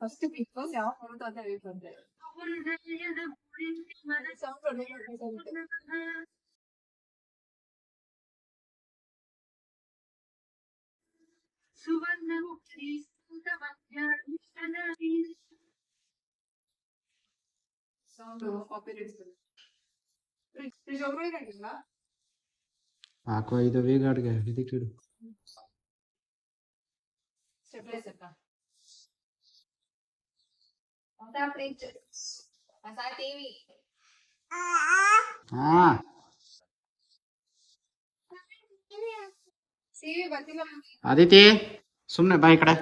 First big boss ಯಾವ ಬರುತ್ತೋ ಅಂತ ಹೇಳ್ಕೊಂಡೆ. ಹಾಕೋ ಇದು ವೀಗಾಡ್ಗೆ ಇದಕ್ಕಿಡು. ಹಾ ಅದಿತಿ ಸುಮ್ನೆ ಬಾಯಿ ಕಡೆ.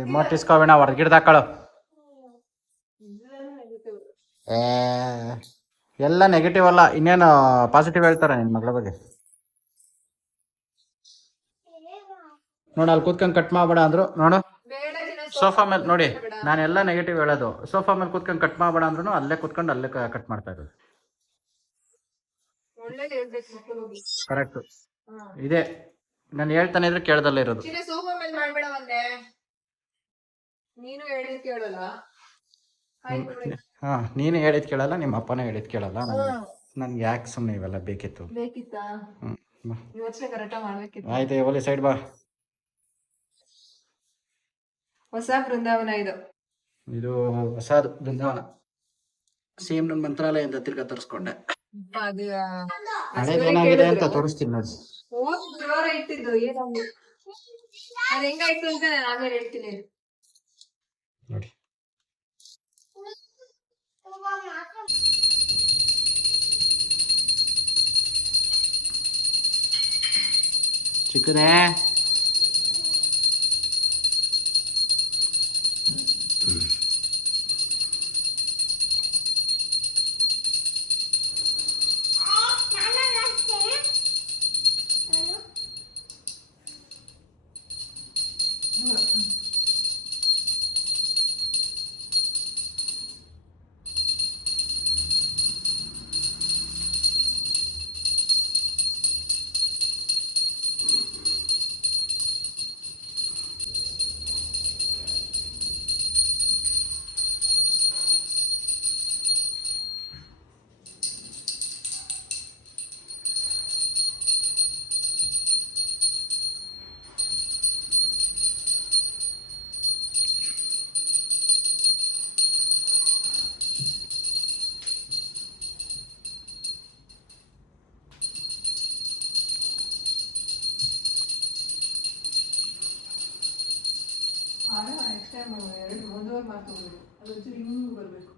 ರಿಮೋಟ್ ಇಸ್ಕೋಬೇಡ, ಹೊರಗಿಡ್ದಾಕಳು. ಎಲ್ಲ ನೆಗೆಟಿವ್ ಅಲ್ಲ, ಇನ್ನೇನು ಪಾಸಿಟಿವ್ ಹೇಳ್ತಾರೆ ನಿನ್ ಮಗಳ ಬಗ್ಗೆ. ನೋಡು ಅಲ್ಲಿ ಕೂತ್ಕೊಂಡು ಕಟ್ ಮಾಡ್ಬೇಡ ಅಂದ್ರು. ನೋಡು ಸೋಫಾ ಮೇಲೆ ನೋಡಿ, ನಾನೆಲ್ಲ ನೆಗೆಟಿವ್ ಹೇಳೋದು. ಸೋಫಾ ಮೇಲೆ ಕೂತ್ಕೊಂಡು ಕಟ್ ಮಾಡ್ಬೇಡ ಅಂದ್ರು ಅಲ್ಲೇ ಕೂತ್ಕೊಂಡು ಅಲ್ಲೇ ಕಟ್ ಮಾಡ್ತಾ ಇರೋದು. ಕರೆಕ್ಟ್ ಇದೆ, ನಾನು ಹೇಳ್ತಾನೆ ಇದ್ರೆ ಕೇಳ್ದಲ್ಲೇ ಇರೋದು. ಸೋಫಾ ಮೇಲೆ ಮಾಡ್ಬೇಡ ಒಂದೇ, ನೀನು ಹೇಳಿದ್ ಕೇಳಲ್ಲ. ಹಾ ನೀನು ಹೇಳಿದ್ ಕೇಳಲ್ಲ, ನಿಮ್ಮ ಅಪ್ಪನೇ ಹೇಳಿದ್ ಕೇಳಲ್ಲ. ನನ್ಗೆ ಯಾಕೆ ಸುಮ್ಮನೆ ಇವೆಲ್ಲ ಬೇಕಿತ್ತು. ಯೋಚನೆ ಕರೆಕ್ಟಾಗಿ ಮಾಡ್ಬೇಕಿತ್ತು. ಆಯ್ತು ಒಲಿ ಸೈಡ್ ಬಾ. ಹೊಸ ಬೃಂದಾವನ ಇದು ಹೊಸದು ಬೃಂದಾವನ. ಸೇಮ್ ನನ್ನ ಮಂತ್ರಾಲಯದಿಂದ ತಿರ್ಗಾ ತರಿಸ್ಕೊಂಡೆ. ಹಳೇದೇನಾಗಿದೆ ಅಂತ ತೋರಿಸ್ತೀನಿ ನೋಡಿ. ಇಟ್ಟಿದ್ದು ಏನು ಅದು ಹೆಂಗಾಯ್ತು ಅಂತ ನಾನು ಆಮೇಲೆ ಹೇಳ್ತೀನಿ ನೋಡಿ. ಚಿಕ್ಕನೇ ನೆಕ್ಸ್ಟ್ ಟೈಮ್ 1.5 ಮಾಡ್ಕೋಬೇಕು. ಅದು ಹಿಂಗೂ ಬರಬೇಕು.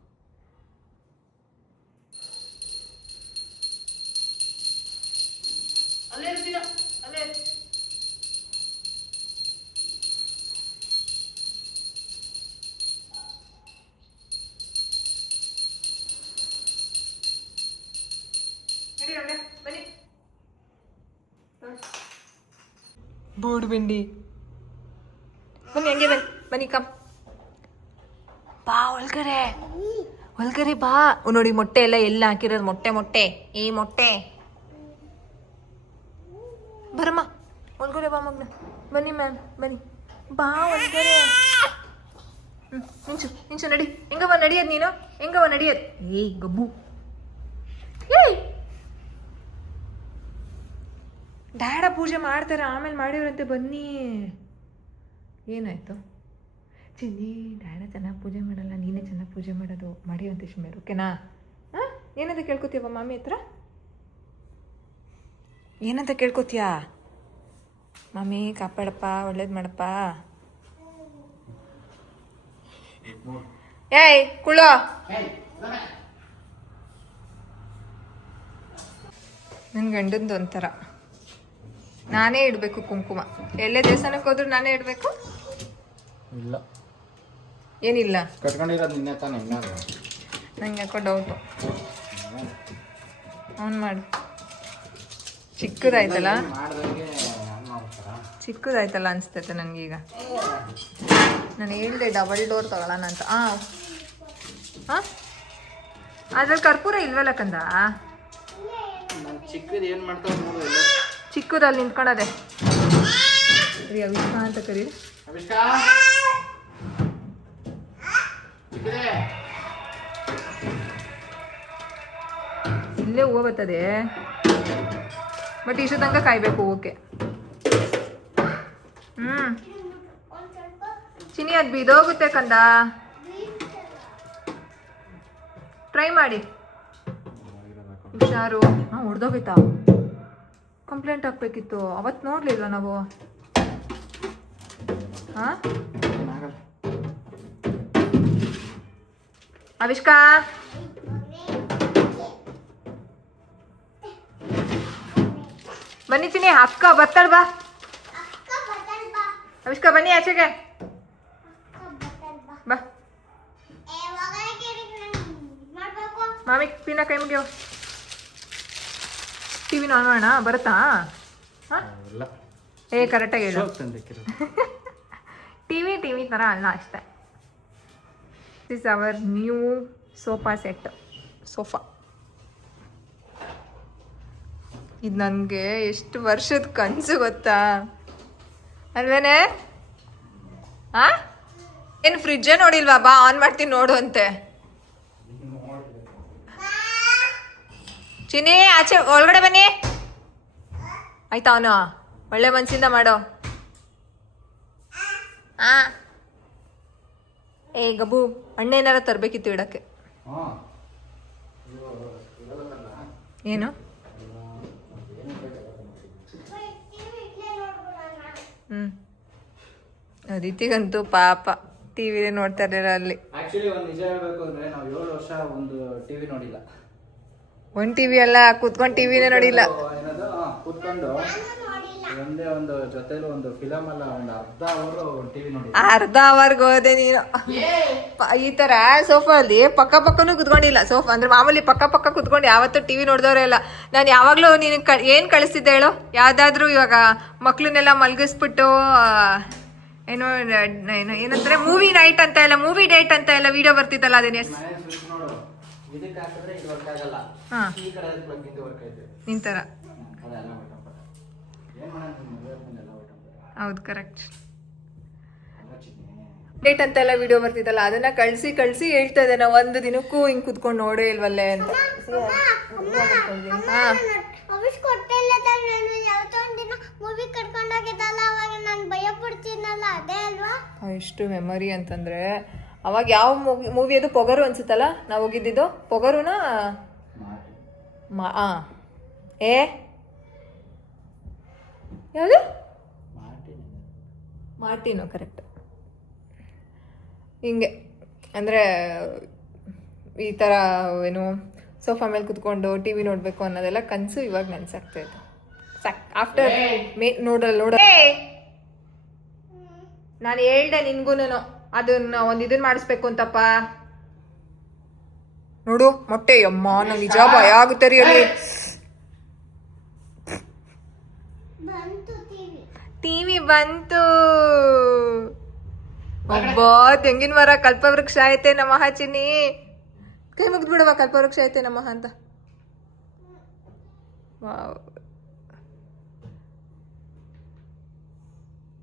ಅಲ್ಲೇ ಇರ್ತೀರ, ಅಲ್ಲೇ ಬನ್ನಿ. ಬೋರ್ಡ್ ಬಿಂಡಿ ಬನ್ನಿ, ಹಂಗೆ ಬನ್ನಿ, ಬನ್ನಿ ಕಮ್ ಬಾ ಒಳಗಡೆ ಬಾ. ನೋಡಿ ಮೊಟ್ಟೆ ಎಲ್ಲ ಹಾಕಿರೋದು, ಮೊಟ್ಟೆ ಈ ಮೊಟ್ಟೆ. ಬರಮ್ಮ ಒಳಗಡೆ ಬಾ ಮಗ್ನ, ಬನ್ನಿ ಮ್ಯಾಮ್ ಬನ್ನಿ, ಬಾ ಒಳಗಡೆ. ನಿಂಚು ನಡಿ. ಹೆಂಗವ ನಡಿಯೋದು ನೀನು, ಹೆಂಗವ ನಡಿಯೋದು? ಏಯ್ ಗಬ್ಬು, ಏಯ್ ಡ್ಯಾಡ ಪೂಜೆ ಮಾಡ್ತಾರೆ, ಆಮೇಲೆ ಮಾಡಿವ್ರಂತೆ, ಬನ್ನಿ. ಏನಾಯ್ತು ಚಿನ್ನಿ? ಡ್ಯಾಡ ಚೆನ್ನಾಗಿ ಪೂಜೆ ಮಾಡಲ್ಲ, ನೀನೇ ಚೆನ್ನಾಗಿ ಪೂಜೆ ಮಾಡೋದು. ಮಾಡಿವಂತೆ ಸುಮ್ಮನೆ, ಓಕೆನಾ? ಹಾಂ, ಏನಂತ ಕೇಳ್ಕೊತೀಯಪ್ಪ ಮಾಮಿ ಹತ್ರ? ಏನಂತ ಕೇಳ್ಕೊತೀಯಾ? ಮಾಮಿ ಕಾಪಾಡಪ್ಪ, ಒಳ್ಳೇದು ಮಾಡಪ್ಪ. ಏಯ್ ಕುಳ್ಳೋ, ನನ್ನ ಗಂಡಂದು ಒಂಥರ. ನಾನೇ ಇಡಬೇಕು ಕುಂಕುಮ. ಎಲ್ಲೇ ದೇವಸ್ಥಾನಕ್ಕೆ ಹೋದ್ರು ನಾನೇ ಇಡಬೇಕು? ಇಲ್ಲ, ಏನಿಲ್ಲ, ಕಟ್ಕೊಂಡಿರೋದು ನಿನ್ನೆ ತಾನೆ. ನಂಗೆ ಯಾಕೋ ಡೌಟು. ಅವ್ನು ಮಾಡು. ಚಿಕ್ಕದಾಯ್ತಲ್ಲ ಅನಿಸ್ತೈತೆ ನನಗೀಗ. ನಾನು ಹೇಳಿದೆ ಡಬಲ್ ಡೋರ್ ತಗೊಳ್ಳೋಣ ಅಂತ. ಹಾಂ, ಅದ್ರಲ್ಲಿ ಕರ್ಪೂರ ಇಲ್ವಲ್ಲ ಕಂದ? ನಾನು ಚಿಕ್ಕದು ಏನು ಮಾಡ್ತಾವೆ ನೋಡು ಎಲ್ಲ. ಚಿಕ್ಕದಲ್ಲಿ ನಿಂತ್ಕೊಳ್ಳೋದೆ. ರೀ ಅವಿಷ್ಕಾ ಅಂತ ಕರೀರಿ. ಅವಿಷ್ಕಾ ಚಿಕ್ಕದೇ ಇಲ್ಲೇ ಹೂವು ಬರ್ತದೆ, ಬಟ್ ಇಷ್ಟು ತನಕ ಕಾಯ್ಬೇಕು ಹೂವಕ್ಕೆ. ಚಿನಿ ಅದು ಬಿದೋಗುತ್ತೆ ಕಂದ, ಟ್ರೈ ಮಾಡಿ. ಹುಷಾರು. ಹಾಂ ಹೊಡೆದೋಗೈತಾ? ಕಂಪ್ಲೇಂಟ್ ಹಾಕ್ಬೇಕಿತ್ತು, ಅವತ್ತು ನೋಡ್ಲಿಲ್ವ ನಾವು? ಹಾಂ ಅವಿಷ್ಕಾ ಬನ್ನಿ ಚಿನಿ, ಅಕ್ಕ ಬರ್ತಾಳ ಬಾ. ಅವಿಷ್ಕಾ ಬನ್ನಿ ಆಚೆಗೆ ಬಾ. ಮಾಮಿ ಪಿನ ಕೈ ಮುಗಿಯೋ. ಟಿವಿ ಆನ್ ಮಾಡೋಣ, ಬರುತ್ತಾ? ಹಾಂ ಕರೆಕ್ಟಾಗಿ ಹೇಳು. ಟಿವಿ ಥರ ಅಲ್ಲ ಅಷ್ಟೇ. This our new sofa set. Sofa ಇದು ನನಗೆ ಎಷ್ಟು ವರ್ಷದ ಕನಸು ಗೊತ್ತಾ ಅಲ್ವೇನೆ? ಹಾಂ ಏನು ಫ್ರಿಜ್ಜೇ ನೋಡಿಲ್ವಾ? ಬಾ ಆನ್ ಮಾಡ್ತೀನಿ ನೋಡು ಅಂತೆ. ಚಿನಿ ಆಚೆ ಒಳಗಡೆ ಬನ್ನಿ ಆಯ್ತಾ? ಅವನು ಒಳ್ಳೆ ಮನಸ್ಸಿಂದ ಮಾಡೋ. ಹಾಂ ಗಬು ಅಣ್ಣೇನಾರ ತರಬೇಕಿತ್ತು ಇಡಕ್ಕೆ. ಏನು? ರೀತಿಗಂತೂ ಪಾಪ ಟಿವಿನೇ ನೋಡ್ತಾ ಇರಲಿಲ್ಲ ಅಲ್ಲಿ. ಆಕ್ಚುಲಿ ಒಂದು ನಿಜ ಹೇಳ್ಬೇಕು ಅಂದ್ರೆ ನಾವು 7 ವರ್ಷ ಒಂದು ಟಿವಿ ನೋಡಿಲ್ಲ. ಒಂದು ಟಿವಿ ಅಲ್ಲ, ಕೂತ್ಕೊಂಡು ಟಿವಿನೇ ನೋಡಿಲ್ಲ. ಏನದು ಕೂತ್ಕೊಂಡು ಒಂದೇ ಒಂದು ಜೊತೆಲಿ ಒಂದು ಫಿಲಮ್ ಅಲ್ಲ, ಒಂದು ಅರ್ಧ ಅವರು ಟಿವಿ ನೋಡಿ. ಅರ್ಧ ಅವರ್ಗೆ ಹೋದೆ ನೀನು. ಈ ತರ ಸೋಫಾ ಅಲ್ಲಿ ಪಕ್ಕನೂ ಕುತ್ಕೊಂಡಿಲ್ಲ. ಸೋಫಾ ಅಂದ್ರೆ ಮಾಮೂಲಿ ಪಕ್ಕ ಕುತ್ಕೊಂಡು ಯಾವತ್ತೂ ಟಿವಿ ನೋಡಿದವ್ರೆ ಇಲ್ಲ. ನಾನು ಯಾವಾಗಲೂ ನೀನು ಏನು ಕಳಿಸ್ತಿದ್ದೆ ಹೇಳು? ಯಾವ್ದಾದ್ರು ಇವಾಗ ಮಕ್ಳನ್ನೆಲ್ಲ ಮಲಗಿಸ್ಬಿಟ್ಟು ಏನೋ ಏನಂದ್ರೆ ಮೂವಿ ನೈಟ್ ಅಂತ ಎಲ್ಲ, ಮೂವಿ ಡೇಟ್ ಅಂತ ಎಲ್ಲ ವಿಡಿಯೋ ಬರ್ತಿತ್ತಲ್ಲ, ಅದೇನು ಹಾಂ ನಿಂತರ. ಹೌದು ಕರೆಕ್ಟ್. ಡೇಟ್ ಅಂತ ಎಲ್ಲ ವಿಡಿಯೋ ಬರ್ತಿದ್ದಲ್ಲ, ಅದನ್ನ ಕಳಿಸಿ ಹೇಳ್ತಾ ಇದ್ದೆ ನಾವು. ಒಂದು ದಿನಕ್ಕೂ ಹಿಂಗೆ ಕುತ್ಕೊಂಡು ನೋಡೇ ಇಲ್ವಲ್ಲೇ ಅಂತ. ಎಷ್ಟು ಮೆಮೊರಿ ಅಂತಂದ್ರೆ, ಅವಾಗ ಯಾವ ಮೂವಿ ಅದು? ಪೊಗರು ಅನ್ಸುತ್ತಲ್ಲ ನಾವು ಹೋಗಿದ್ದಿದ್ದು. ಪೊಗರುನ ಯಾವುದು? ಮಾರ್ಟಿನೋ ಕರೆಕ್ಟ್. ಹಿಂಗೆ ಅಂದರೆ ಈ ಥರ ಏನು ಸೋಫಾ ಮೇಲೆ ಕುತ್ಕೊಂಡು ಟಿ ವಿ ನೋಡಬೇಕು ಅನ್ನೋದೆಲ್ಲ ಕನಸು ಇವಾಗ ನೆನ್ಸಾಗ್ತಾಯಿತ್ತು. ಆಫ್ಟರ್ ನೋಡ ನಾನು ಹೇಳ್ದೆ ನಿನ್ಗೂ ಅದನ್ನ ಇದನ್ನ ಮಾಡಿಸ್ಬೇಕು ಅಂತಪ್ಪ. ನೋಡು ಮೊಟ್ಟೆ, ಅಮ್ಮ ನಂಗೆ ನಿಜ ಭಯ ಆಗುತ್ತೆ ರೀ ಅಲ್ಲಿ. ಟಿವಿ ಬಂತು. ಒಬ್ಬ ತೆಂಗಿನ ಮರ ಕಲ್ಪವೃಕ್ಷ ಐತೆ ನಮಃ. ಚಿನ್ನಿ ಕೈ ಮುಗಿದ್ಬಿಡವ, ಕಲ್ಪವೃಕ್ಷ ಐತೆ ನಮಃ ಅಂತ.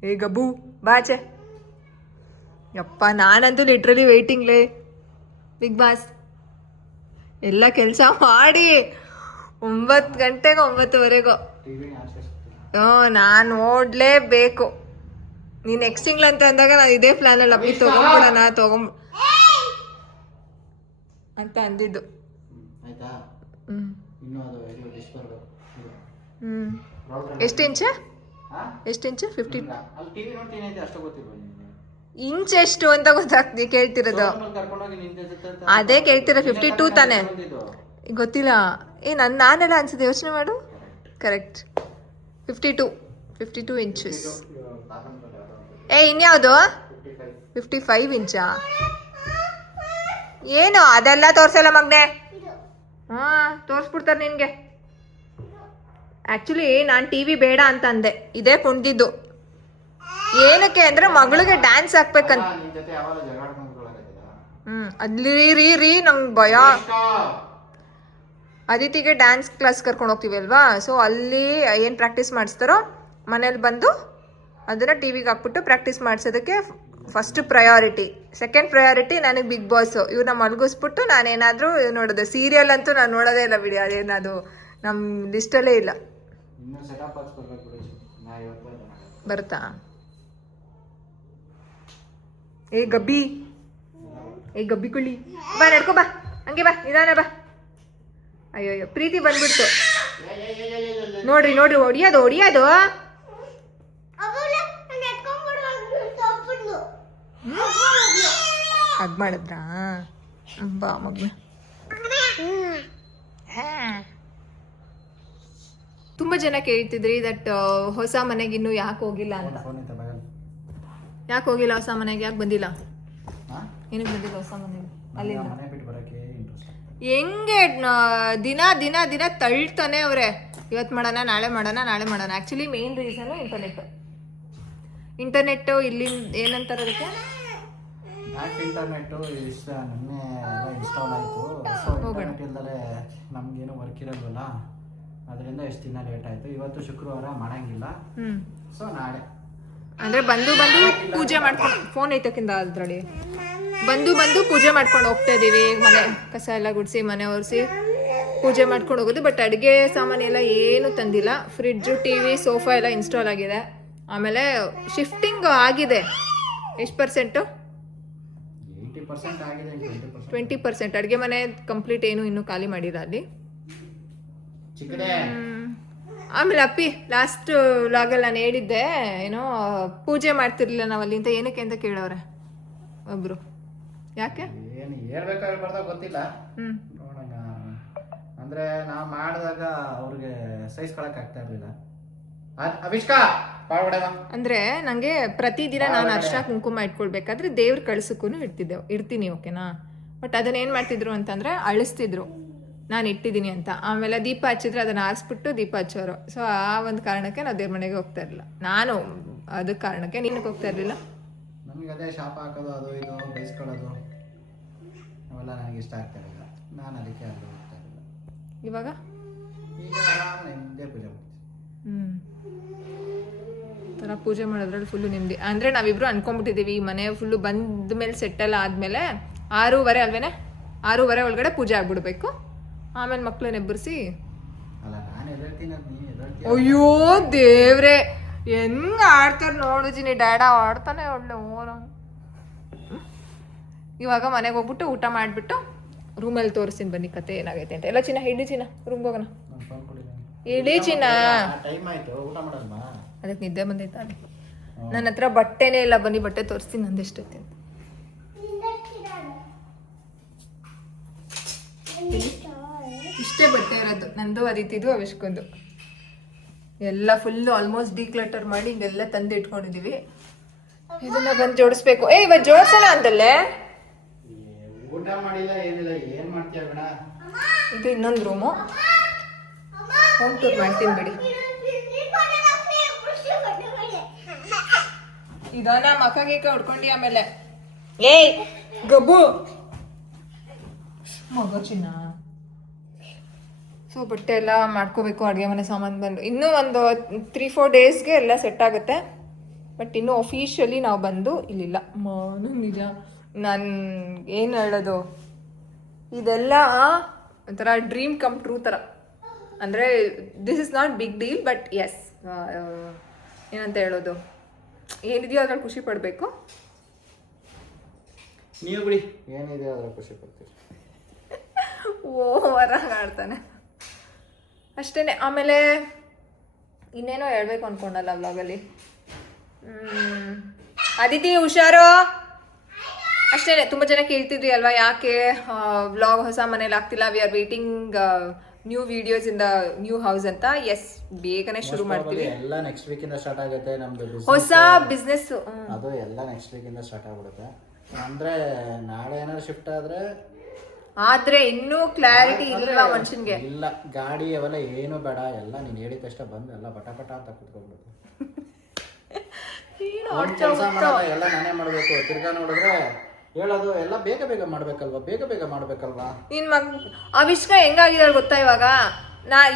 ಏ ಗಬ್ಬು ಬಾಚೆ. ಯಪ್ಪ ನಾನಂತೂ ಲಿಟ್ರಲಿ ವೇಟಿಂಗ್ಲೇ ಬಿಗ್ ಬಾಸ್ ಎಲ್ಲ ಕೆಲಸ ಮಾಡಿ 9 ಗಂಟೆಗೋ 9:30ಗೋ ನಾನು ನೋಡಲೇಬೇಕು. ನೀನು ನೆಕ್ಸ್ಟ್ ತಿಂಗಳು ಅಂತ ಅಂದಾಗ ನಾನು ಇದೇ ಪ್ಲ್ಯಾನಲ್ಲಿ ಅಪ್ಪಿ ತೊಗೊಂಬಿಡೋಣ ಅಂತ ಅಂದಿದ್ದು. ಎಷ್ಟು ಇಂಚು? 50 ಇಂಚ್ ಎಷ್ಟು ಅಂತ ಗೊತ್ತಾಗ್ತಿ ಕೇಳ್ತಿರೋದು. ಅದೇ ಕೇಳ್ತಿರೋ 52 ತಾನೆ? ಗೊತ್ತಿಲ್ಲ. ನಾನೆಲ್ಲ ಅನ್ಸಿದೆ, ಯೋಚನೆ ಮಾಡು. Correct 52 inches. ಇನ್ಯಾವುದು 55 ಇಂಚಾ? ಏನು ಅದೆಲ್ಲ ತೋರ್ಸಲ್ಲ ಮಗ್ನೆ. ತೋರಿಸ್ಬಿಡ್ತಾರೆ ನಿನಗೆ. ಆ್ಯಕ್ಚುಲಿ ನಾನು ಟಿ ವಿ ಬೇಡ ಅಂತ ಅಂದೆ, ಇದೇ ಕುಣ್ದಿದ್ದು. ಏನಕ್ಕೆ ಅಂದರೆ ಮಗಳಿಗೆ ಡ್ಯಾನ್ಸ್ ಹಾಕ್ಬೇಕಂತ. ಅಲ್ಲಿ ರೀ ನಂಗೆ ಭಯ. ಅದಿತಿಗೆ ಡ್ಯಾನ್ಸ್ ಕ್ಲಾಸ್ ಕರ್ಕೊಂಡು ಹೋಗ್ತೀವಿ ಅಲ್ವಾ, ಸೊ ಅಲ್ಲಿ ಏನು ಪ್ರಾಕ್ಟೀಸ್ ಮಾಡಿಸ್ತಾರೋ ಮನೇಲಿ ಬಂದು ಅದನ್ನು ಟಿ ವಿಗೆ ಹಾಕ್ಬಿಟ್ಟು ಪ್ರಾಕ್ಟೀಸ್ ಮಾಡಿಸೋದಕ್ಕೆ ಫಸ್ಟ್ ಪ್ರಯಾರಿಟಿ. ಸೆಕೆಂಡ್ ಪ್ರಯಾರಿಟಿ ನನಗೆ ಬಿಗ್ ಬಾಸು. ಇವ್ರನ್ನ ಮಲಗಿಸ್ಬಿಟ್ಟು ನಾನೇನಾದರೂ ನೋಡೋದು. ಸೀರಿಯಲ್ ಅಂತೂ ನಾನು ನೋಡೋದೇ ಇಲ್ಲ ಬಿಡಿ, ಅದೇನದು ನಮ್ಮ ಲಿಸ್ಟಲ್ಲೇ ಇಲ್ಲ. ಬರುತ್ತಾ? ಏ ಗಬ್ಬಿ ಕುಳಿ ಬಾ, ನಡ್ಕೊ ಬಾ, ಹಂಗೆ ಬಾ, ನಿಧಾನ ಬಾ. ಅಯ್ಯೋ ಪ್ರೀತಿ ಬಂದ್ಬಿಡ್ತು ನೋಡ್ರಿ ಹೊಡಿಯೋದು. ಹಗ್ ಮಾಡಿದ್ರಾ? ಬಾ ಮಗ್ನ. ತುಂಬಾ ಜನ ಕೇಳ್ತಿದ್ರಿ ದಟ್ ಹೊಸ ಮನೆಗೆ ಇನ್ನೂ ಯಾಕೆ ಹೋಗಿಲ್ಲ ಅಂತ. ಯಾಕೆ ಹೋಗಿಲ್ಲ ಹೊಸ ಮನೆಗೆ? ಯಾಕೆ ಬಂದಿಲ್ಲ? ಏನಕ್ಕೆ ಬಂದಿಲ್ಲ ಹೊಸ ಮನೆಗೆ? ಅಲ್ಲಿಂದ ಹೆಂಗೆ ದಿನ ದಿನ ದಿನ ತಳ್ತಾನೆ ಅವ್ರೆ. ಇವತ್ತು ಮಾಡೋಣ, ನಾಳೆ ಮಾಡೋಣ. ಆ್ಯಕ್ಚುಲಿ ಮೇನ್ ರೀಸನು ಇಂಟರ್ನೆಟ್ಟು ಇಲ್ಲಿಂದ ಏನಂತಾರೆ ಅದಕ್ಕೆ, ಇಂಟರ್ನೆಟ್ಟು ನಿನ್ನೆ ಇನ್ಸ್ಟಾಲ್ ಆಯಿತು. ಸೊ ಇಂಟರ್ನೆಟ್ ಇಲ್ದಲೆ ನಮಗೇನು ವರ್ಕ್ ಇರಲ್ವಲ್ಲ, ಅದರಿಂದ ಎಷ್ಟು ದಿನ ಲೇಟ್ ಆಯಿತು. ಇವತ್ತು ಶುಕ್ರವಾರ ಮಾಡಂಗಿಲ್ಲ, ಸೊ ನಾಳೆ ಅಂದರೆ ಬಂದು ಪೂಜೆ ಮಾಡ್ಕೊಂಡು ಫೋನ್ ಐತಕ್ಕಿಂತ ಅದ್ರಲ್ಲಿ ಬಂದು ಪೂಜೆ ಮಾಡ್ಕೊಂಡು ಹೋಗ್ತಾ ಇದೀವಿ. ಮನೆ ಕಸ ಎಲ್ಲ ಗುಡಿಸಿ, ಮನೆ ಒರೆಸಿ ಪೂಜೆ ಮಾಡ್ಕೊಂಡು ಹೋಗೋದು. ಬಟ್ ಅಡುಗೆ ಸಾಮಾನು ಎಲ್ಲ ಏನು ತಂದಿಲ್ಲ. ಫ್ರಿಡ್ಜು, ಟಿವಿ, ಸೋಫಾ ಎಲ್ಲ ಇನ್ಸ್ಟಾಲ್ ಆಗಿದೆ. ಆಮೇಲೆ ಶಿಫ್ಟಿಂಗ್ ಆಗಿದೆ. ಎಷ್ಟು %? 80% ಆಗಿದೆ. 20%. ಅಡುಗೆ ಮನೆ ಕಂಪ್ಲೀಟ್ ಏನು ಇನ್ನೂ ಖಾಲಿ ಮಾಡಿಲ್ಲ ಅಲ್ಲಿ. ಆಮೇಲೆ ಅಪ್ಪಿ ಲಾಸ್ಟ್ ವ್ಲಾಗಲ್ಲಿ ನಾನು ಹೇಳಿದ್ದೆ ಏನೋ ಪೂಜೆ ಮಾಡ್ತಿರ್ಲಿಲ್ಲ ನಾವಲ್ಲಿ ಅಂತ. ಏನಕ್ಕೆ ಅಂತ ಕೇಳೋರೆ ಒಬ್ರು. ಯಾಕೆ ಏನು ಹೇಳ್ಬೇಕಾದ್ರೆ ಬರ್ದಾಗ ಗೊತ್ತಿಲ್ಲ. ನೋಡೋಣ ಅಂದ್ರೆ ನಾವು ಮಾಡಿದಾಗ ಅವ್ರಿಗೆ ಸಹಿಸ್ಕೊಳಕ್ ಆಗ್ತಾ ಇರ್ಲಿಲ್ಲ. ಅಂದ್ರೆ ನಂಗೆ ಪ್ರತಿದಿನ ನಾನು ಅರ್ಶಿನ ಕುಂಕುಮ ಇಟ್ಕೊಳ್ಬೇಕಾದ್ರೆ ದೇವ್ರ ಕಳ್ಸಕ್ಕೂ ಇಡ್ತೀನಿ, ಓಕೆನಾ. ಬಟ್ ಅದನ್ನ ಏನ್ ಮಾಡ್ತಿದ್ರು ಅಂತಂದ್ರೆ ಅಳಿಸ್ತಿದ್ರು ನಾನು ಇಟ್ಟಿದ್ದೀನಿ ಅಂತ. ಆಮೇಲೆ ದೀಪ ಹಚ್ಚಿದ್ರೆ ಅದನ್ನ ಆರಿಸ್ಬಿಟ್ಟು ದೀಪ ಹಚ್ಚೋರು. ಸೊ ಆ ಒಂದು ಕಾರಣಕ್ಕೆ ನಾವು ದೇವ್ರ ಮನೆಗೆ ಹೋಗ್ತಾ ಇರಲಿಲ್ಲ. ನಾನು ಅದಕ್ಕೆ ಕಾರಣಕ್ಕೆ ನಿನಗೆ ಹೋಗ್ತಾ ಇರಲಿಲ್ಲ. ನಮಗೆ ಅದೇ ಶಾಪ ಹಾಕೋದು, ಅದು ಇದು ಬೈಸ್ಕೊಳ್ಳೋದು ಅವೆಲ್ಲ ನನಗೆ ಇಷ್ಟ ಆಗ್ತಾ ಇರಲಿಲ್ಲ. ನಾನು ಅದಕ್ಕೆ ಅಲ್ಲಿ ಹೋಗ್ತಾ ಇರಲಿಲ್ಲ. ಇವಾಗ ನಿಮ್ಮದೇ ಪೂಜೆ ಮಾಡ್ತೀನಿ. ಥರ ಪೂಜೆ ಮಾಡೋದ್ರಲ್ಲಿ ಫುಲ್ಲು ನಿಮ್ಮದಿ. ಅಂದರೆ ನಾವಿಬ್ರು ಅನ್ಕೊಂಡ್ಬಿಟ್ಟಿದ್ದೀವಿ ಈ ಮನೆ ಫುಲ್ಲು ಬಂದ ಮೇಲೆ ಸೆಟ್ಟೆಲ್ಲ ಆದಮೇಲೆ 6:30 ಅಲ್ವೇನೆ, 6:30 ಒಳಗಡೆ ಪೂಜೆ ಆಗ್ಬಿಡ್ಬೇಕು. ಆಮೇಲೆ ಮಕ್ಳನ್ನ ಎಬ್ಬರಿಸಿ. ಅಯ್ಯೋ ದೇವ್ರೆ, ಹೆಂಗ್ ಆಡ್ತಾರೆ ನೋಡು ಜಿನಿ. ಡ್ಯಾಡ ಆಡ್ತಾನೆ ಒಳ್ಳೆ ಓರ. ಇವಾಗ ಮನೆಗೆ ಹೋಗ್ಬಿಟ್ಟು ಊಟ ಮಾಡಿಬಿಟ್ಟು ರೂಮಲ್ಲಿ ತೋರಿಸ್ತೀನಿ ಬನ್ನಿ ಕತೆ ಏನಾಗೈತೆ ಅಂತ. ಎಲ್ಲ ಚಿನ್ನ ಹಿಡಿ ಚಿನ್ನ, ರೂಮ್ಗೆ ಹೋಗೋಣ. ಇಡೀ ಚಿನ್ನ, ಅದಕ್ಕೆ ನಿದ್ದೆ ಬಂದೈತ ಅಲ್ಲಿ. ನನ್ನ ಹತ್ರ ಬಟ್ಟೆನೇ ಇಲ್ಲ, ಬನ್ನಿ ಬಟ್ಟೆ ತೋರಿಸ್ತೀನಿ ನಂದೆಷ್ಟೈತೆ ಅಂತ. ಇಷ್ಟೇ ಬಟ್ಟೆ ಇರೋದು ನಂದು, ಅದಿತಿದು, ಅವಿಷ್ಕೊಂದು. ಎಲ್ಲ ಫುಲ್ಲು ಆಲ್ಮೋಸ್ಟ್ ಡಿಕ್ಲಟರ್ ಮಾಡಿ ಹಿಂಗೆಲ್ಲ ತಂದು ಇಟ್ಕೊಂಡಿದೀವಿ. ಇದನ್ನ ಬಂದು ಜೋಡಿಸ್ಬೇಕು. ಇವತ್ತು ಜೋಡಿಸೋಣ ಅಂತಲ್ಲೇ. ಊಟ ಮಾಡಿಲ್ಲ ಏನಿಲ್ಲ, ಏನ್ ಮಾಡ್ತೀಯ ಬೇಡ. ಇದು ಇನ್ನೊಂದು ರೂಮು. ಹೋಮ್ ಟೂರ್ ಮಾಡ್ತೀನಿ ಬಿಡಿ. ಇದನ್ನ ಮಕ್ಕಗೀಕ ಹೊಡ್ಕೊಂಡು ಆಮೇಲೆ ಏಯ್ ಗಬ್ಬು ಮಗ ಚಿನ್ನ. ಸೊ ಬಟ್ಟೆ ಎಲ್ಲ ಮಾಡ್ಕೋಬೇಕು. ಅಡುಗೆ ಮನೆ ಸಾಮಾನು ಬಂದು ಇನ್ನೂ ಒಂದು 3-4 ಡೇಸ್ಗೆ ಎಲ್ಲ ಸೆಟ್ ಆಗುತ್ತೆ. ಬಟ್ ಇನ್ನೂ ಅಫಿಷಿಯಲಿ ನಾವು ಬಂದು ಇಲ್ಲಿಲ್ಲ. ನಿಜ ನಾನು ಏನು ಹೇಳೋದು, ಇದೆಲ್ಲ ಒಂಥರ ಡ್ರೀಮ್ ಕಮ್ ಟ್ರೂ ಥರ. ಅಂದರೆ this is not big deal, but as ಏನಂತ ಹೇಳೋದು, ಏನಿದೆಯೋ ಅದ್ರಲ್ಲಿ ಖುಷಿ ಪಡಬೇಕು. ನೀವು ಬಿಡಿ, ಏನಿದೆ ಅದ್ರಲ್ಲಿ ಖುಷಿ ಪಡ್ತೀರಿ. ಹೊರಗೆ ಆಡ್ತಾನೆ ಅಷ್ಟೇ. ಆಮೇಲೆ ಇನ್ನೇನೋ ಹೇಳ್ಬೇಕು ಅಂದ್ಕೊಂಡಲ್ಲ ವ್ಲಾಗಲ್ಲಿ. ಅದಿತಿ ಹುಷಾರು ಅಷ್ಟೇ. ತುಂಬ ಜನ ಕೇಳ್ತಿದ್ವಿ ಅಲ್ವಾ ಯಾಕೆ ವ್ಲಾಗ್ ಹೊಸ ಮನೇಲಿ ಆಗ್ತಿಲ್ಲ. We are waiting new videos in the new house ಅಂತ. ಎಸ್, ಬೇಗನೆ ಶುರು ಮಾಡ್ತೀವಿ. ಎಲ್ಲ ನೆಕ್ಸ್ಟ್ ವೀಕ್ ಇಂದ ಸ್ಟಾರ್ಟ್ ಆಗುತ್ತೆ ನಮ್ದು ಹೊಸ ಬಿಸ್ನೆಸ್. ಅದು ಎಲ್ಲ ನೆಕ್ಸ್ಟ್ ವೀಕ್ ಇಂದ ಸ್ಟಾರ್ಟ್ ಆಗ್ಬಿಡುತ್ತೆ. ಅಂದ್ರೆ ನಾಳೆ ಏನಾದ್ರು ಶಿಫ್ಟ್ ಆದ್ರೆ ಇನ್ನೂ ಕ್ಲಾರಿಟಿ ಇಲ್ವಾ ಮನುಷ್ಯನ್ಗೆ? ಇಲ್ಲ, ಗಾಡಿ ಅವೆಲ್ಲ ಏನು ಬೇಡ, ಎಲ್ಲ ನೀನ್ ಹೇಳಿದ ತಕ್ಷಣ ಬಂದು ಎಲ್ಲ ಪಟ ಅಂತ ಕುತ್ಕೊಂಡ್ಬಿಡುತ್ತೆ. ಕೆಲಸ ಮಾಡಲ್ಲ, ಎಲ್ಲ ನಾನೇ ಮಾಡ್ಬೇಕು. ತಿರ್ಗಾ ನೋಡಿದ್ರೆ ಹೇಳೋದು ಎಲ್ಲ ಬೇಗ ಬೇಗ ಮಾಡ್ಬೇಕಲ್ವಾ ನಿನ್ ಅವಿಷ್ಕ ಹೆಂಗಾಗಿದ್ದಾಳೆ ಗೊತ್ತಾ ಇವಾಗ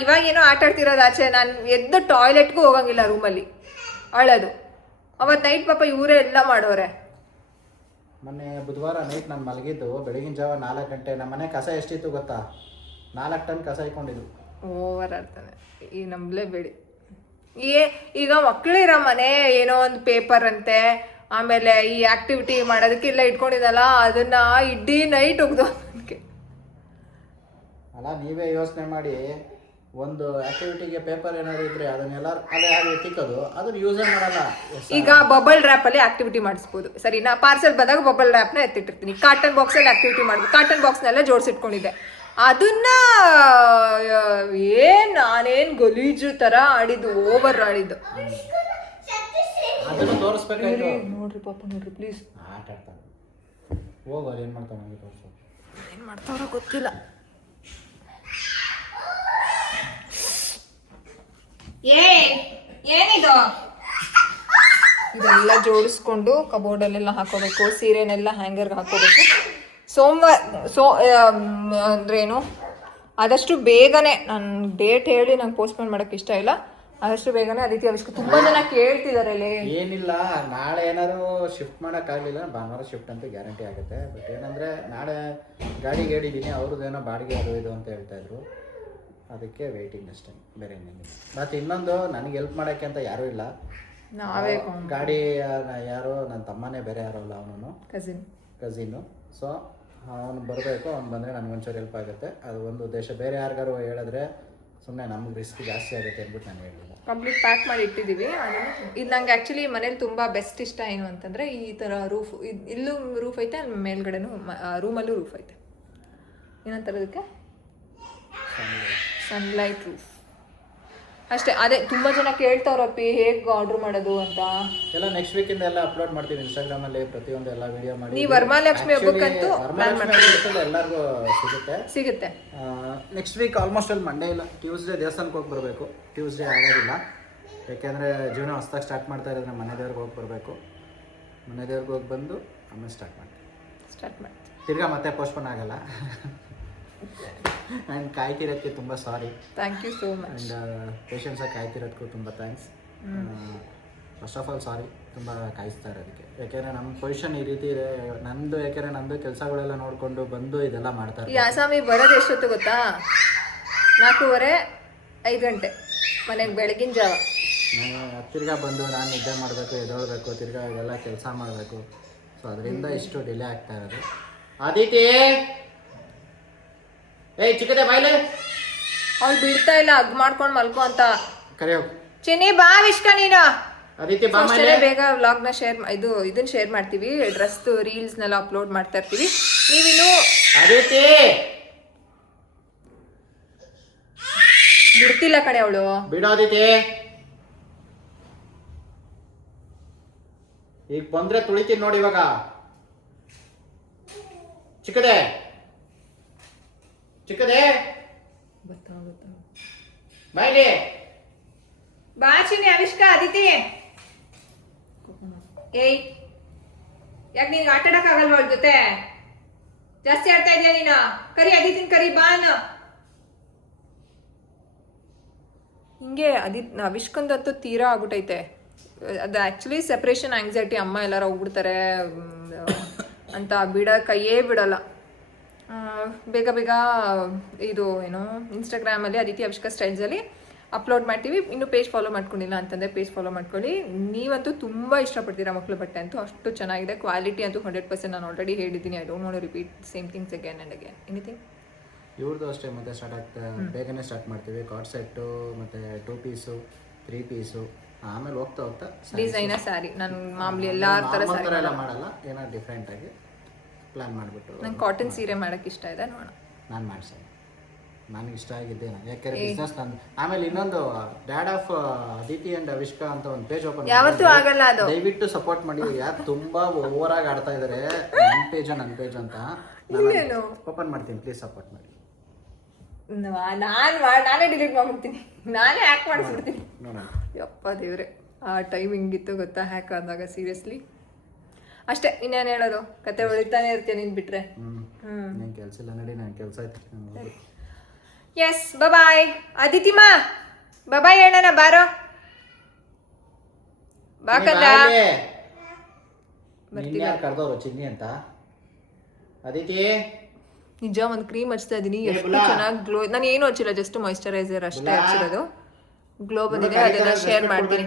ಇವಾಗ ಏನೋ ಆಟ ಆಡ್ತಿರೋದು ಆಚೆ ನಾನು ಎದ್ದು ಟಾಯ್ಲೆಟ್ಗೂ ಹೋಗಂಗಿಲ್ಲ ರೂಮಲ್ಲಿ ಅಳೋದು. ಅವತ್ತು ನೈಟ್ ಪಾಪ ಇವರೇ ಎಲ್ಲ ಮಾಡೋರೆ. ಮೊನ್ನೆ ಬುಧವಾರ ನೈಟ್ ನಾನು ಮಲಗಿದ್ದು ಬೆಳಗಿನ ಜಾವ 4 ಗಂಟೆ. ನಮ್ಮ ಮನೆ ಕಸ ಎಷ್ಟಿತ್ತು ಗೊತ್ತಾ? 4 ಟನ್ ಕಸ ಇಟ್ಕೊಂಡಿದ್ದು. ಓವರ್ ಆಡ್ತಾನೆ ಈ ನಂಬಲೇಬೇಡಿ. ಈಗ ಮಕ್ಕಳಿರೋ ಮನೆ ಏನೋ ಒಂದು ಪೇಪರ್ ಅಂತೆ, ಆಮೇಲೆ ಈ ಆಕ್ಟಿವಿಟಿ ಮಾಡೋದಕ್ಕೆಲ್ಲ ಇಟ್ಕೊಂಡಿದ್ದಲ್ಲ, ಅದನ್ನ ಇಡೀ ನೈಟ್ ಹೋಗ್ದು ಅದಕ್ಕೆ. ಅಲ್ಲ, ನೀವೇ ಯೋಚನೆ ಮಾಡಿ, ಒಂದು ಆಕ್ಟಿವಿಟಿಗೆ ಪೇಪರ್ ಏನಾದ್ರು ಇದ್ರೆ ಅದನ್ನೆಲ್ಲ ಅಲ್ಲೇ ಹಾಗೆ ಎತ್ತಿಕ್ಕೋದು, ಅದನ್ನ ಯೂಸೇ ಮಾಡಲ್ಲ. ಈಗ ಬಬಲ್ ರ್ಯಾಪ್ ಅಲ್ಲಿ ಆಕ್ಟಿವಿಟಿ ಮಾಡಿಸ್ಬೋದು, ಸರಿನಾ? ಪಾರ್ಸೆಲ್ ಬಂದಾಗ ಬಬಲ್ ರ್ಯಾಪ್ನ ಎತ್ತಿಟ್ಟಿರ್ತೀನಿ. ಕಾಟನ್ ಬಾಕ್ಸ್ ಅಲ್ಲಿ ಆಕ್ಟಿವಿಟಿ ಮಾಡ್ಬೋದು. ಕಾಟನ್ ಬಾಕ್ಸ್ನೆಲ್ಲ ಜೋಡಿಸಿಟ್ಕೊಂಡಿದ್ದೆ. ಅದನ್ನ ನಾನೇನ್ ಗಲೀಜು ತರ ಆಡಿದ್ದು, ಓವರ್ ಆಡಿದ್ದು. ಅದನ್ನು ತೋರಿಸ್ಬೇಕಾಯ್ತು. ನೋಡ್ರಿ ಪಾಪ, ನೋಡ್ರಿ ಪ್ಲೀಸ್. ಆಟ ಆಡ್ತಾನೆ, ಹೋಗೋ ಏನ್ ಮಾಡ್ತಾವ ನನಗೆ ತೋರಿಸು. ಏನ್ ಮಾಡ್ತಾವ್ರ ಗೊತ್ತಿಲ್ಲ. ಏನಿದು? ಇದೆಲ್ಲ ಜೋಡಿಸ್ಕೊಂಡು ಕಬೋರ್ಡಲ್ಲೆಲ್ಲ ಹಾಕೋಬೇಕು. ಸೀರೆನೆಲ್ಲ ಹ್ಯಾಂಗರ್ಗೆ ಹಾಕೋಬೇಕು. ಅಂದ್ರೇನು, ಆದಷ್ಟು ಬೇಗನೆ, ನಾನು ಡೇಟ್ ಹೇಳಿ ನಂಗೆ ಪೋಸ್ಟ್ಪೋನ್ ಮಾಡೋಕ್ಕೆ ಇಷ್ಟ ಇಲ್ಲ. ಆದಷ್ಟು ಬೇಗನೆ ಅದಿತಿ ಅವಿಷ್ಕ ತುಂಬಾ ಜನ ಕೇಳ್ತಿದ್ದಾರೆ. ಏನಿಲ್ಲ, ನಾಳೆ ಏನಾದ್ರು ಶಿಫ್ಟ್ ಮಾಡೋಕ್ಕಾಗಲಿಲ್ಲ, ಭಾನುವಾರ ಶಿಫ್ಟ್ ಅಂತೂ ಗ್ಯಾರಂಟಿ ಆಗುತ್ತೆ. ಬಟ್ ಏನಂದರೆ ನಾಳೆ ಗಾಡಿ ಹೇಳಿದ್ದೀನಿ, ಅವ್ರದ್ದೇನೋ ಬಾಡಿಗೆ ಅದು ಇದು ಅಂತ ಹೇಳ್ತಾ ಇದ್ರು, ಅದಕ್ಕೆ ವೆಯ್ಟಿಂಗ್ ಅಷ್ಟೇ, ಬೇರೆ ಏನೇನಿಲ್ಲ. ಮತ್ತು ಇನ್ನೊಂದು, ನನಗೆ ಹೆಲ್ಪ್ ಮಾಡೋಕ್ಕೆ ಅಂತ ಯಾರೂ ಇಲ್ಲ. ನಾವೇ ಗಾಡಿ ಯಾರೋ ನನ್ನ ತಮ್ಮನೇ, ಬೇರೆ ಯಾರೋ ಅಲ್ಲ, ಅವನು ಕಸಿನ್ನು. ಸೊ ಅವನು ಬರಬೇಕು, ಅವ್ನು ಬಂದರೆ ನನಗೊಂಚೂರು ಹೆಲ್ಪ್ ಆಗುತ್ತೆ. ಅದು ಒಂದು ಉದ್ದೇಶ. ಬೇರೆ ಯಾರಿಗಾರು ಹೇಳಿದ್ರೆ ಸುಮ್ಮನೆ ನಮ್ಗೆ ರಿಸ್ಕ್ ಜಾಸ್ತಿ ಆಗುತ್ತೆ ಅಂದ್ಬಿಟ್ಟು ನಾನು ಹೇಳಿಲ್ಲ. ಕಂಪ್ಲೀಟ್ ಪ್ಯಾಕ್ ಮಾಡಿ ಇಟ್ಟಿದ್ದೀವಿ. ಇದು ನಂಗೆ ಆ್ಯಕ್ಚುಲಿ ಮನೇಲಿ ತುಂಬ ಬೆಸ್ಟ್ ಇಷ್ಟ ಏನು ಅಂತಂದರೆ, ಈ ಥರ ರೂಫ್, ಇಲ್ಲೂ ರೂಫ್ ಐತೆ, ಮೇಲ್ಗಡೆನೂ ರೂಮಲ್ಲೂ ರೂಫ್ ಐತೆ. ಏನಂತಾರೆ ಅದಕ್ಕೆ? ಸನ್ಲೈಟ್ ರೂಫ್ ಅಷ್ಟೇ. ಅದೇ ತುಂಬ ಜನ ಕೇಳ್ತಾವ್ರಪ್ಪಿ ಹೇಗೆ ಆರ್ಡರ್ ಮಾಡೋದು ಅಂತ. ಎಲ್ಲ ನೆಕ್ಸ್ಟ್ ವೀಕಿಂದ ಎಲ್ಲ ಅಪ್ಲೋಡ್ ಮಾಡ್ತೀವಿ ಇನ್ಸ್ಟಾಗ್ರಾಮಲ್ಲಿ, ಪ್ರತಿಯೊಂದು ಎಲ್ಲ ವಿಡಿಯೋ ಮಾಡಿ. ನೀವು ವರಮಹಾಲಕ್ಷ್ಮಿ ಹಬ್ಬಕ್ಕಂತೂ ಎಲ್ಲರಿಗೂ ಸಿಗುತ್ತೆ. ನೆಕ್ಸ್ಟ್ ವೀಕ್ ಆಲ್ಮೋಸ್ಟ್ ಅಲ್ಲಿ ಮಂಡೇ ಇಲ್ಲ, ಟ್ಯೂಸ್ಡೇ ದೇವಸ್ಥಾನಕ್ಕೆ ಹೋಗಿ ಬರಬೇಕು. ಟ್ಯೂಸ್ಡೇ ಆಗೋದಿಲ್ಲ, ಯಾಕೆಂದರೆ ಜೀವನ ಹೊಸ್ದಾಗಿ ಸ್ಟಾರ್ಟ್ ಮಾಡ್ತಾ ಇರೋದ್ರೆ ಮನೆ ದೇವ್ರಿಗೆ ಹೋಗಿ ಬರಬೇಕು. ಮನೆ ದೇವ್ರಿಗೆ ಹೋಗಿ ಬಂದು ಆಮೇಲೆ ಸ್ಟಾರ್ಟ್ ಮಾಡಿ ತಿರ್ಗಾ ಮತ್ತೆ ಪೋಸ್ಟ್ಪೋನ್ ಆಗಲ್ಲ. ಆ್ಯಂಡ್ ಕಾಯ್ತಿರೋದಕ್ಕೆ ತುಂಬ sorry. Thank you so much. And ಪೇಷನ್ಸಾಗಿ ಕಾಯ್ತಿರೋದಕ್ಕೂ ತುಂಬ thanks. First of all sorry, ತುಂಬ ಕಾಯಿಸ್ತಾ ಇರೋದಕ್ಕೆ. ಯಾಕೆಂದರೆ ನಮ್ಮ ಪೊಸಿಷನ್ ಈ ರೀತಿ ಇದೆ ನಂದು. ಯಾಕೆಂದರೆ ನಂದು ಕೆಲಸಗಳೆಲ್ಲ ನೋಡಿಕೊಂಡು ಬಂದು ಇದೆಲ್ಲ ಮಾಡ್ತಾರೆ. ಈ ಆಸಾಮಿ ಬರೋದು ಎಷ್ಟೊತ್ತು ಗೊತ್ತಾ? 4:15 5 ಗಂಟೆ ಮನೆಗೆ, ಬೆಳಗಿನ ಜಾವ. ನಾನು ತಿರ್ಗಾ ಬಂದು ನಾನು ನಿದ್ದೆ ಮಾಡಬೇಕು, ಎದೊಳ್ಬೇಕು, ತಿರ್ಗಾ ಇದೆಲ್ಲ ಕೆಲಸ ಮಾಡಬೇಕು. ಸೊ ಅದರಿಂದ ಇಷ್ಟು ಡಿಲೇ ಆಗ್ತಾ ಇರೋದು. ಆದಿತಿ, ಚಿಕ್ಕದೆ ಬಾಯ್ಲೆ, ಅವ್ಳು ಬಿಡ್ತಾ ಇಲ್ಲ, ಹಗ್ ಮಾಡ್ಕೊಂಡು ಮಲ್ಕೋ ಅಂತ. ಕರೆ ಹೋಗು. ಚಿನ್ನಿ ಬಾ ವಿಷ್ಕ ನೀನು. ಆದಿತ್ಯ ಬಾ. ಬೇಗ ವ್ಲಾಗ್ನ ಇದನ್ನ ಶೇರ್ ಮಾಡ್ತೀವಿ, ಡ್ರೆಸ್ದು ರೀಲ್ಸ್ನೆಲ್ಲ ಅಪ್ಲೋಡ್ ಮಾಡ್ತಾ ಇರ್ತೀವಿ. ನೀವಿನ್ನು ಆದಿತ್ಯ ಬಿಡ್ತಿಲ್ಲ ಕಣೆ ಅವಳು. ಬಿಡು ಆದಿತ್ಯ, ಈಗ ಬಂದ್ರೆ ತುಳಿತೀನಿ ನೋಡಿ. ಇವಾಗ ಚಿಕ್ಕದೆ ಬಾಯ್ಲಿ ಬಾ ಚಿನ್ನಿ. ಅವಿಷ್ಕ, ಅದಿತಿ, ಏಯ್ ಯಾಕೆ ನೀನ್ ಆಟ ಆಡಕ್ ಆಗಲ್ವ ಅವಳ ಜೊತೆ? ಜಾಸ್ತಿ ಆಡ್ತಾ ಇದೀಯ ನೀನು. ಕರಿ ಅದಿತಿನ್, ಕರಿ ಬಾ ಅನ್ನ. ಹಿಂಗೆ ಅವಿಷ್ಕಂದಂತೂ ತೀರಾ ಆಗ್ಬಿಟ್ಟೈತೆ. ಅದು ಆ್ಯಕ್ಚುಲಿ ಸೆಪ್ರೇಷನ್ ಆಂಗ್ಸೈಟಿ. ಅಮ್ಮ ಎಲ್ಲಾರು ಹೋಗ್ಬಿಡ್ತಾರೆ ಅಂತ ಕೈಯೇ ಬಿಡಲ್ಲ. ಬೇಗ ಇದು ಏನು ಇನ್ಸ್ಟಾಗ್ರಾಮಲ್ಲಿ ಅದಿತಿ ಅವಿಷ್ಕ ಸ್ಟೈಲ್ಸಲ್ಲಿ ಅಪ್ಲೋಡ್ ಮಾಡ್ತೀವಿ. ಇನ್ನು ಪೇಜ್ ಫಾಲೋ ಮಾಡ್ಕೊಂಡಿಲ್ಲ ಅಂತಂದರೆ ಪೇಜ್ ಫಾಲೋ ಮಾಡ್ಕೊಳ್ಳಿ. ನೀವಂತೂ ತುಂಬ ಇಷ್ಟಪಡ್ತೀರಾ ಮಕ್ಕಳು ಬಟ್ಟೆ ಅಂತೂ. ಅಷ್ಟು ಚೆನ್ನಾಗಿದೆ. ಕ್ವಾಲಿಟಿ ಅಂತೂ 100%. ನಾನು ಆಲ್ರೆಡಿ ಹೇಳಿದ್ದೀನಿ. I don't want to repeat same things again and again. Anything ಇವ್ರದ್ದು ಅಷ್ಟೇ ಮತ್ತೆ ಸ್ಟಾರ್ಟ್ ಆಗ್ತಾ ಬೇಗನೆ ಸ್ಟಾರ್ಟ್ ಮಾಡ್ತೀವಿ. ಕಾರ್ಡ್ ಸೆಟ್ಟು ಮತ್ತು 2 ಪೀಸು 3 ಪೀಸು, ಆಮೇಲೆ ಹೋಗ್ತಾ ಡಿಸೈನರ್ ಸ್ಯಾರಿ. ನಾನು ಮಾಮೂಲಿ ಎಲ್ಲ ಥರ ಸ್ಯಾರಿ ಎಲ್ಲ ಮಾಡಲ್ಲ, ಏನೋ ಡಿಫ್ರೆಂಟಾಗಿ ಪ್ಲ್ಯಾನ್ ಮಾಡಿಬಿಟ್ಟು. ನಂಗೆ ಕಾಟನ್ ಸೀರೆ ಮಾಡೋಕ್ಕೆ ಇಷ್ಟ ಇದೆ, ನೋಡೋಣ. ನಾನು ಮಾಡ್ಸೋಣ, ನನಗೆ ಇಷ್ಟ ಆಗಿದ್ದೇನೆ. ಯಾಕೆಂದರೆ ಬಿಸ್ನೆಸ್ ನಂದು. ಆಮೇಲೆ ಇನ್ನೊಂದು ಡ್ಯಾಡ್ ಆಫ್ ಅದಿತಿ ಆ್ಯಂಡ್ ಅವಿಷ್ಕ ಅಂತ ಒಂದು ಪೇಜ್ ಓಪನ್ ಯಾವತ್ತೂ ಆಗಲ್ಲ ಅದು. ದಯವಿಟ್ಟು ಸಪೋರ್ಟ್ ಮಾಡಿ. ಯಾರು ತುಂಬ ಓವರಾಗಿ ಆಡ್ತಾ ಇದ್ದಾರೆ. ನನ್ನ ಪೇಜ್ ಅಂತ ಓಪನ್ ಮಾಡ್ತೀನಿ, ಪ್ಲೀಸ್ ಸಪೋರ್ಟ್ ಮಾಡಿ. ನಾನೇ ಡಿಲೀಟ್ ಮಾಡ್ಬಿಡ್ತೀನಿ, ನಾನೇ ಹ್ಯಾಕ್ ಮಾಡಿಸ್ಬಿಡ್ತೀನಿ. ಯಪ್ಪ ದೇವ್ರೆ, ಆ ಟೈಮ್ ಹಿಂಗಿತ್ತು ಗೊತ್ತಾ ಹ್ಯಾಕ್ ಆದಾಗ. ಸೀರಿಯಸ್ಲಿ ಅಷ್ಟೇ, ಇನ್ನೇನು ಹೇಳೋದು, ಕತೆ ಹೊಳಿತಾನೆ ಇರ್ತೀಯ ನೀನ್ ಬಿಟ್ರೆ. ನೀನು ಕೆಲಸ ಇಲ್ಲ ನಡಿ, ನಾನು ಕೆಲಸ ಆಯ್ತು. ಎಸ್, ಬಾಯ್ ಅದಿತಿಮಾ, ಬಾಯ್ ಹೇಳೋಣ, ಬಾರೋ ಬಾಕಂದ. ಯಾರು ಕರ್ದವ್ರು ಚಿನ್ನಿ ಅಂತ? ಅದಿತಿ ನಿಜ ಒಂದು ಕ್ರೀಮ್ ಹಚ್ತಾ ಇದೀನಿ, ಎಷ್ಟು ಚೆನ್ನಾಗಿ ಗ್ಲೋ. ನಾನು ಏನು ಹಚ್ಚಿಲ್ಲ, ಜಸ್ಟ್ ಮಾಯಿಶ್ಚರೈಸರ್ ಅಷ್ಟೇ ಹಚ್ಚಿರೋದು. ಗ್ಲೋ ಬಂದಿದೆ, ಅದನ್ನ ಶೇರ್ ಮಾಡ್ತೀನಿ.